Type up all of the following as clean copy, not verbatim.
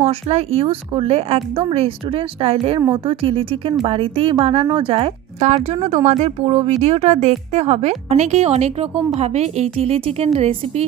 মশলা use করলে একদম restaurant স্টাইলের মতো চিলি চিকেন বাড়িতেই বানানো যায়। তার জন্য তোমাদের পুরো ভিডিওটা দেখতে হবে। অনেকেই অনেক রকম ভাবে এই চিলি চিকেন রেসিপি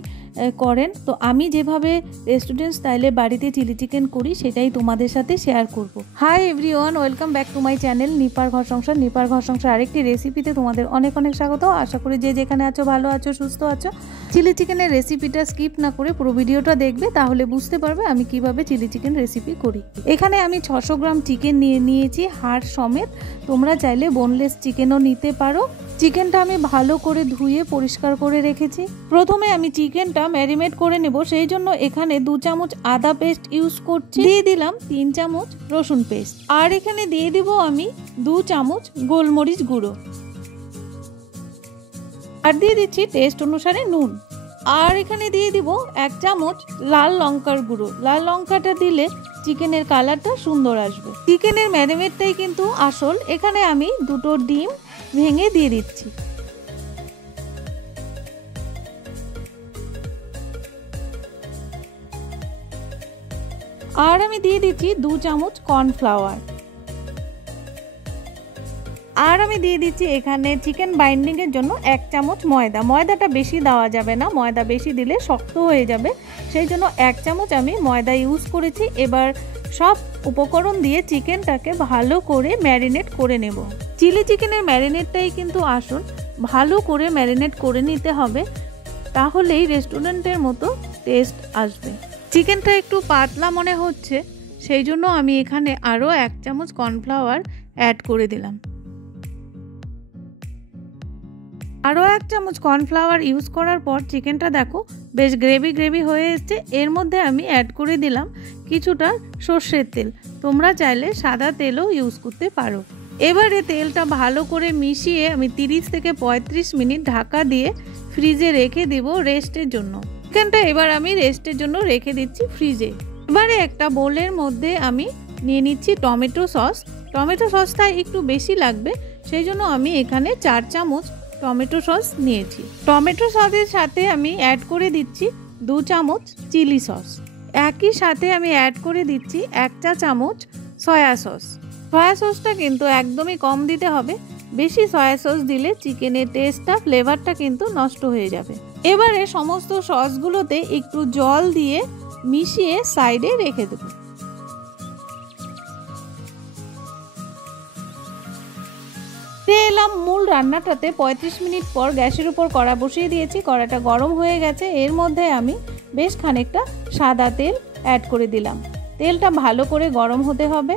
করেন, তো আমি যেভাবে রেস্টুরেন্ট স্টাইলে বাড়িতে চিলি চিকেন করি সেটাই তোমাদের সাথে শেয়ার করব। Hi everyone, welcome back to my channel নিপার ঘর সংসার। নিপার ঘর সংসার আরেকটি রেসিপিতে তোমাদের অনেক অনেক স্বাগত। আশা করি যে যেখানে আছো ভালো আছো, সুস্থ আছো। চিলি চিকেনের রেসিপিটা স্কিপ না করে পুরো ভিডিওটা দেখবে, তাহলে বুঝতে পারবে আমি কিভাবে চিলি চিকেন রেসিপি করি। এখানে আমি 600 গ্রাম চিকেন নিয়েছি হাড় সমেত। তোমরা চাইলে বোনলেস চিকেনও নিতে পারো। চিকেনটা আমি ভালো করে ধুয়ে পরিষ্কার করে রেখেছি। প্রথমে আমি চিকেনটা ম্যারিনেট করে নেব, সেই জন্য এখানে 2 চামচ আদা পেস্ট ইউজ করছি। দিয়ে দিলাম 3 চামচ রসুন পেস্ট, আর এখানে দিয়ে দিব আমি 2 চামচ গোলমরিচ গুঁড়ো, আর দিয়ে দিচ্ছি টেস্ট অনুসারে নুন, আর এখানে দিয়ে দিব 1 চামচ লাল লঙ্কার গুঁড়ো। লাল লঙ্কাটা দিলে চিকেনের কালারটা সুন্দর আসবে। চিকেনের ম্যারিনেটটাই কিন্তু আসল। এখানে আমি 2টো ডিম ভেঙে দিয়ে দিচ্ছি। আর আমি দিয়ে দিচ্ছি 2 চামচ কর্নফ্লাওয়ার, আর আমি দিয়ে দিচ্ছি এখানে চিকেন বাইন্ডিং এর জন্য 1 চামচ ময়দা। ময়দাটা বেশি দেওয়া যাবে না, ময়দা বেশি দিলে শক্ত হয়ে যাবে, সেই জন্য 1 চামচ আমি ময়দা ইউজ করেছি। এবার সব উপকরণ দিয়ে চিকেনটাকে ভালো করে ম্যারিনেট করে নেব। চিলি চিকেনের ম্যারিনেটটাই কিন্তু আসল, ভালো করে ম্যারিনেট করে নিতে হবে, তাহলেই রেস্টুরেন্টের মতো টেস্ট আসবে। চিকেনটা একটু পাতলা মনে হচ্ছে, সেই জন্য আমি এখানে আরও 1 চামচ কর্নফ্লাওয়ার অ্যাড করে দিলাম। আরও 1 চামচ কর্নফ্লাওয়ার ইউজ করার পর চিকেনটা দেখো বেশ গ্রেভি হয়ে এসছে। এর মধ্যে আমি অ্যাড করে দিলাম কিছুটা সর্ষের তেল। তোমরা চাইলে সাদা তেলও ইউজ করতে পারো। এবারে তেলটা ভালো করে মিশিয়ে আমি 30 থেকে 35 মিনিট ঢাকা দিয়ে ফ্রিজে রেখে দিব রেস্টের জন্য। চিকেনটা এবার আমি রেস্টের জন্য রেখে দিচ্ছি ফ্রিজে। এবারে একটা বোলের মধ্যে আমি নিয়ে নিচ্ছি টমেটো সস। টমেটো সসটা একটু বেশি লাগবে, সেই জন্য আমি এখানে 4 চামচ টমেটো সস নিয়েছি। টমেটো সসের সাথে আমি অ্যাড করে দিচ্ছি 2 চামচ চিলি সস। একই সাথে আমি অ্যাড করে দিচ্ছি 1 চা চামচ সয়া সস। সয়া সসটা কিন্তু একদমই কম দিতে হবে, বেশি সয়া সস দিলে চিকেনের টেস্টটা ফ্লেভারটা কিন্তু নষ্ট হয়ে যাবে। এবারে সমস্ত সসগুলোতে একটু জল দিয়ে মিশিয়ে সাইডে রেখে দেবো। এলাম মূল রান্নাটাতে। 35 মিনিট পর গ্যাসের উপর কড়া বসিয়ে দিয়েছি। কড়াটা গরম হয়ে গেছে, এর মধ্যে আমি বেশ খানিকটা সাদা তেল অ্যাড করে দিলাম। তেলটা ভালো করে গরম হতে হবে।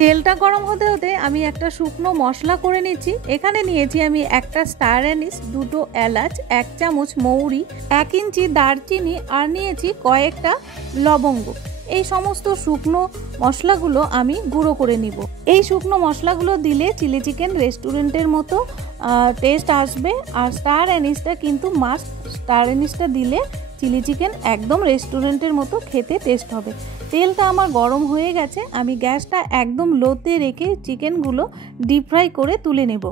তেলটা গরম হতে হতে আমি একটা শুকনো মশলা করে নিচ্ছি। এখানে নিয়েছি আমি একটা স্টার অ্যানিস, 2টো এলাচ, 1 চামচ মৌরি, 1 ইঞ্চি দারচিনি, আর নিয়েছি কয়েকটা লবঙ্গ। এই সমস্ত শুকনো মশলাগুলো আমি গুঁড়ো করে নিব। এই শুকনো মশলাগুলো দিলে চিলি চিকেন রেস্টুরেন্টের মতো টেস্ট আসবে। আর স্টার অ্যানিসটা কিন্তু মাস্ট, স্টার অ্যানিসটা দিলে চিলি চিকেন একদম রেস্টুরেন্টের মতো খেতে টেস্ট হবে। তেলটা আমার গরম হয়ে গেছে, আমি গ্যাসটা একদম লোতে রেখে চিকেনগুলো ডিপ ফ্রাই করে তুলে নেব।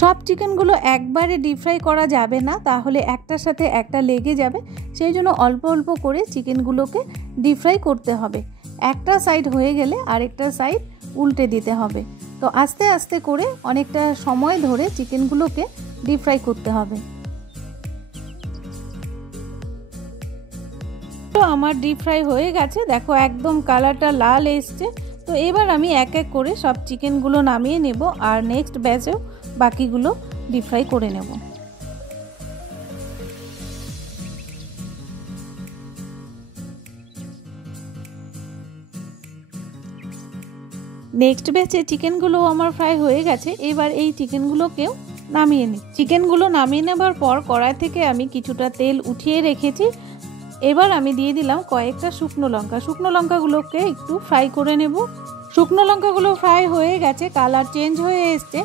সব চিকেনগুলো একবারে ডিপ ফ্রাই করা যাবে না, তাহলে একটার সাথে একটা লেগে যাবে, সেই জন্য অল্প অল্প করে চিকেনগুলোকে ডিপ ফ্রাই করতে হবে। একটা সাইড হয়ে গেলে আরেকটা সাইড উল্টে দিতে হবে। তো আস্তে আস্তে করে অনেকটা সময় ধরে চিকেনগুলোকে ডিপ ফ্রাই করতে হবে। তো আমার ডিপ ফ্রাই হয়ে গেছে, দেখো একদম কালারটা লাল এসছে। তো এবার আমি এক এক করে সব চিকেনগুলো নামিয়ে নেব, আর নেক্সট ব্যাচেও বাকিগুলো ডিপ ফ্রাই করে নেব। নেক্সট ব্যাচে চিকেনগুলো আমার ফ্রাই হয়ে গেছে। এবার এই চিকেনগুলোকেও নামিয়ে নিই। চিকেনগুলো নামিয়ে নেবার পর কড়াই থেকে আমি কিছুটা তেল উঠিয়ে রেখেছি। এবার আমি দিয়ে দিলাম কয়েকটা শুকনো লঙ্কা। শুকনো লঙ্কাগুলোকে একটু ফ্রাই করে নেব। শুকনো লঙ্কাগুলো ফ্রাই হয়ে গেছে, কালার চেঞ্জ হয়ে এসছে।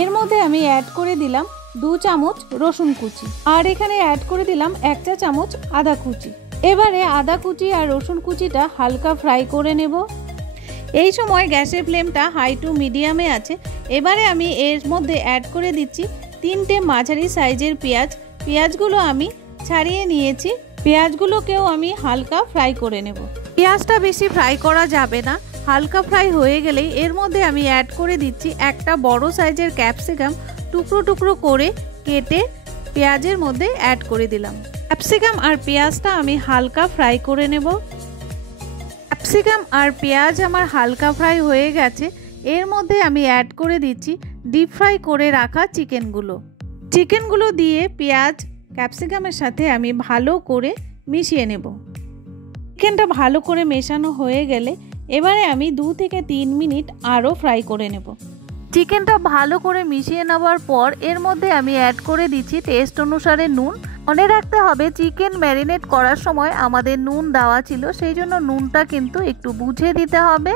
এর মধ্যে আমি অ্যাড করে দিলাম 2 চামচ রসুন কুচি, আর এখানে অ্যাড করে দিলাম 1 চা চামচ আদা কুচি। এবারে আদা কুচি আর রসুন কুচিটা হালকা ফ্রাই করে নেব। এই সময় গ্যাসের ফ্লেমটা হাই টু মিডিয়ামে আছে। এবারে আমি এর মধ্যে অ্যাড করে দিচ্ছি 3টে মাঝারি সাইজের পেঁয়াজ। পেঁয়াজগুলো আমি ছাড়িয়ে নিয়েছি। পেঁয়াজগুলোকেও আমি হালকা ফ্রাই করে নেব। পেঁয়াজটা বেশি ফ্রাই করা যাবে না, হালকা ফ্রাই হয়ে গেলেই এর মধ্যে আমি অ্যাড করে দিচ্ছি একটা বড় সাইজের ক্যাপসিকাম টুকরো টুকরো করে কেটে পেঁয়াজের মধ্যে অ্যাড করে দিলাম। ক্যাপসিকাম আর পেঁয়াজটা আমি হালকা ফ্রাই করে নেব। ক্যাপসিকাম আর পেঁয়াজ আমার হালকা ফ্রাই হয়ে গেছে, এর মধ্যে আমি অ্যাড করে দিচ্ছি ডিপ ফ্রাই করে রাখা চিকেনগুলো দিয়ে পেঁয়াজ ক্যাপসিকামের সাথে আমি ভালো করে মিশিয়ে নেব। চিকেনটা ভালো করে মেশানো হয়ে গেলে এবারে আমি 2 থেকে 3 মিনিট আরও ফ্রাই করে নেব। চিকেনটা ভালো করে মিশিয়ে নেওয়ার পর এর মধ্যে আমি অ্যাড করে দিচ্ছি টেস্ট অনুসারে নুন। মনে রাখতে হবে চিকেন ম্যারিনেট করার সময় আমাদের নুন দেওয়া ছিল, সেই জন্য নুনটা কিন্তু একটু বুঝে দিতে হবে।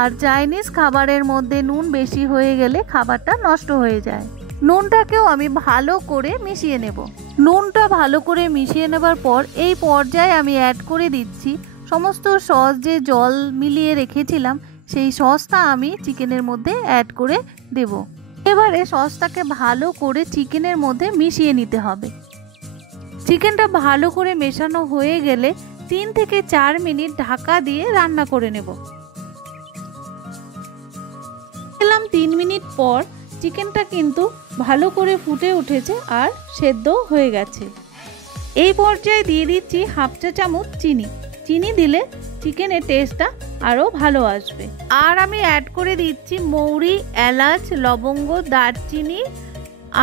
আর চাইনিজ খাবারের মধ্যে নুন বেশি হয়ে গেলে খাবারটা নষ্ট হয়ে যায়। নুনটাকেও আমি ভালো করে মিশিয়ে নেব। নুনটা ভালো করে মিশিয়ে নেবার পর এই পর্যায়ে আমি অ্যাড করে দিচ্ছি সমস্ত সস, যে জল মিলিয়ে রেখেছিলাম সেই সসটা আমি চিকেনের মধ্যে অ্যাড করে দেব। এবারে সসটাকে ভালো করে চিকেনের মধ্যে মিশিয়ে নিতে হবে। চিকেনটা ভালো করে মেশানো হয়ে গেলে 3 থেকে 4 মিনিট ঢাকা দিয়ে রান্না করে নেব। 3 মিনিট পর চিকেনটা কিন্তু ভালো করে ফুটে উঠেছে আর সেদ্ধ হয়ে গেছে। এই পর্যায়ে দিয়ে দিচ্ছি হাফ চা চামচ চিনি দিলে চিকেনের টেস্টটা আরও ভালো আসবে। আর আমি অ্যাড করে দিচ্ছি মৌরি, এলাচ, লবঙ্গ, দারচিনি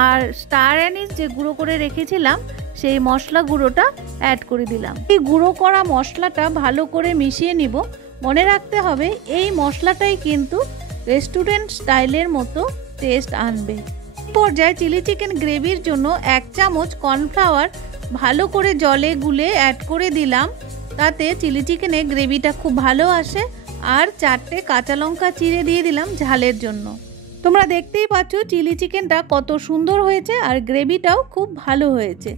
আর স্টার অ্যানিস যে গুঁড়ো করে রেখেছিলাম সেই মশলা গুঁড়োটা অ্যাড করে দিলাম। এই গুঁড়ো করা মশলাটা ভালো করে মিশিয়ে নিব। মনে রাখতে হবে এই মশলাটাই কিন্তু রেস্টুরেন্ট স্টাইলের মতো টেস্ট আনবে। এই পর্যায়ে চিলি চিকেন গ্রেভির জন্য 1 চামচ কর্নফ্লাওয়ার ভালো করে জলে গুলে অ্যাড করে দিলাম, তাতে চিলি চিকেনের গ্রেভিটা খুব ভালো আসে। আর 4টে কাঁচা লঙ্কা চিড়ে দিয়ে দিলাম ঝালের জন্য। তোমরা দেখতেই পাচ্ছ চিলি চিকেনটা কত সুন্দর হয়েছে আর গ্রেভিটাও খুব ভালো হয়েছে,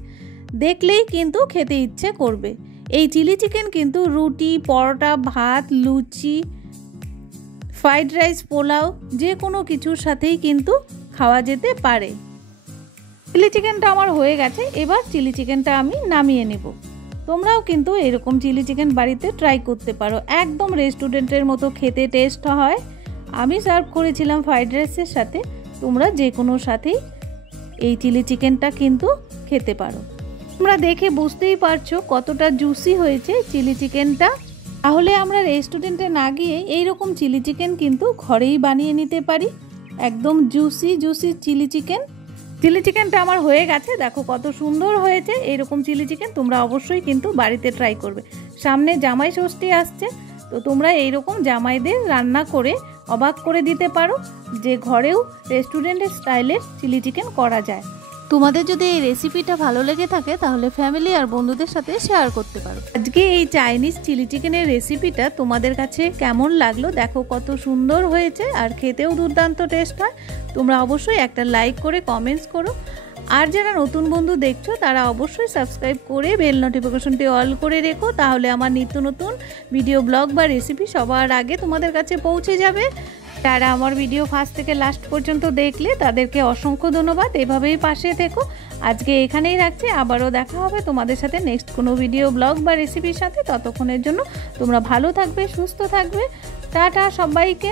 দেখলেই কিন্তু খেতে ইচ্ছে করবে। এই চিলি চিকেন কিন্তু রুটি, পরোটা, ভাত, লুচি, ফ্রাইড রাইস, পোলাও যে কোনো কিছুর সাথেই কিন্তু খাওয়া যেতে পারে। চিলি চিকেনটা আমার হয়ে গেছে, এবার চিলি চিকেনটা আমি নামিয়ে নেব। তোমরাও কিন্তু এরকম চিলি চিকেন বাড়িতে ট্রাই করতে পারো, একদম রেস্টুরেন্টের মতো খেতে টেস্ট হয়। আমি সার্ভ করেছিলাম ফ্রাইড রাইসের সাথে, তোমরা যে কোনো সাথেই এই চিলি চিকেনটা কিন্তু খেতে পারো। তোমরা দেখে বুঝতেই পারছো কতটা জুসি হয়েছে চিলি চিকেনটা। তাহলে আমরা রেস্টুরেন্টে না গিয়ে এইরকম চিলি চিকেন কিন্তু ঘরেই বানিয়ে নিতে পারি, একদম জুসি চিলি চিকেনটা আমার হয়ে গেছে। দেখো কত সুন্দর হয়েছে। এইরকম চিলি চিকেন তোমরা অবশ্যই কিন্তু বাড়িতে ট্রাই করবে। সামনে জামাই ষষ্ঠী আসছে, তো তোমরা এইরকম জামাইদের রান্না করে অবাক করে দিতে পারো যে ঘরেও রেস্টুরেন্টের স্টাইলের চিলি চিকেন করা যায়। তোমাদের যদি এই রেসিপিটা ভালো লেগে থাকে তাহলে ফ্যামিলি আর বন্ধুদের সাথে শেয়ার করতে পারো। আজকে এই চাইনিজ চিলি চিকেনের রেসিপিটা তোমাদের কাছে কেমন লাগলো দেখো, কত সুন্দর হয়েছে আর খেতেও দুর্দান্ত টেস্ট হয়। তোমরা অবশ্যই একটা লাইক করে কমেন্টস করো। আর যারা নতুন বন্ধু দেখছো তারা অবশ্যই সাবস্ক্রাইব করে বেল নোটিফিকেশনটি অল করে রেখো, তাহলে আমার নিত্য নতুন ভিডিও, ব্লগ বা রেসিপি সবার আগে তোমাদের কাছে পৌঁছে যাবে। যারা আমার ভিডিও ফার্স্ট থেকে লাস্ট পর্যন্ত দেখলে তাদেরকে অসংখ্য ধন্যবাদ। এভাবেই পাশে থেকো। আজকে এখানেই রাখছি, আবারও দেখা হবে তোমাদের সাথে নেক্সট কোনো ভিডিও, ব্লগ বা রেসিপির সাথে। ততক্ষণের জন্য তোমরা ভালো থাকবে, সুস্থ থাকবে। টাটা সবাইকে।